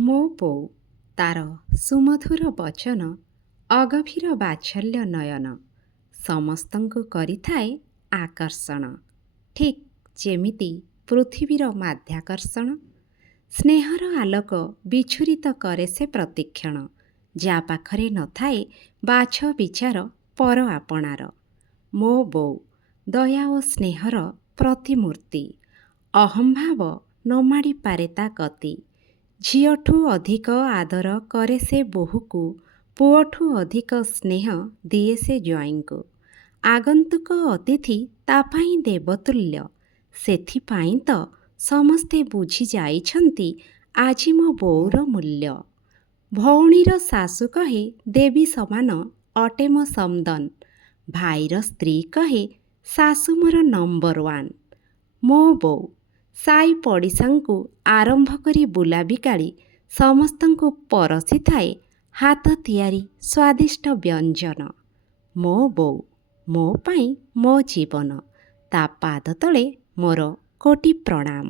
ମୋ ବୋଉ ତାର ସୁମଧୁର ବଚନ, ଅଗଭୀର ବାତ୍ସଲ୍ୟ ନୟନ ସମସ୍ତଙ୍କୁ କରିଥାଏ ଆକର୍ଷଣ। ଠିକ୍ ଯେମିତି ପୃଥିବୀର ମାଧ୍ୟାକର୍ଷଣ। ସ୍ନେହର ଆଲୋକ ବିଛୁରିତ କରେ ସେ ପ୍ରତିକ୍ଷଣ। ଯା ପାଖରେ ନଥାଏ ବାଛ ବିଚାର ପର ଆପଣାର। ମୋ ବୋଉ ଦୟା ଓ ସ୍ନେହର ପ୍ରତିମୂର୍ତ୍ତି। ଅହମ୍ଭାବ ନ ମାଡ଼ି ପାରେ ତା କତି। ଝିଅଠୁ ଅଧିକ ଆଦର କରେ ସେ ବୋହୂକୁ, ପୁଅଠୁ ଅଧିକ ସ୍ନେହ ଦିଏ ସେ ଜ୍ୱାଇଁଙ୍କୁ। ଆଗନ୍ତୁକ ଅତିଥି ତା ପାଇଁ ଦେବତୁଲ୍ୟ। ସେଥିପାଇଁ ତ ସମସ୍ତେ ବୁଝି ଯାଇଛନ୍ତି ଆଜି ମୋ ବୋଉର ମୂଲ୍ୟ। ଭଉଣୀର ଶାଶୁ କହେ ଦେବୀ ସମାନ ଅଟେ ମୋ ସମଦନ। ଭାଇର ସ୍ତ୍ରୀ କହେ ଶାଶୁ ମୋର ନମ୍ବର ୱାନ୍। ମୋ ବୋଉ ସାଇ ପଡ଼ିଶାଙ୍କୁ ଆରମ୍ଭ କରି ବୁଲା ବିକାଳି ସମସ୍ତଙ୍କୁ ପରସିଥାଏ ହାତ ତିଆରି ସ୍ୱାଦିଷ୍ଟ ବ୍ୟଞ୍ଜନ। ମୋ ବୋଉ ମୋ ପାଇଁ ମୋ ଜୀବନ। ତା ପାଦ ତଳେ ମୋର କୋଟି ପ୍ରଣାମ।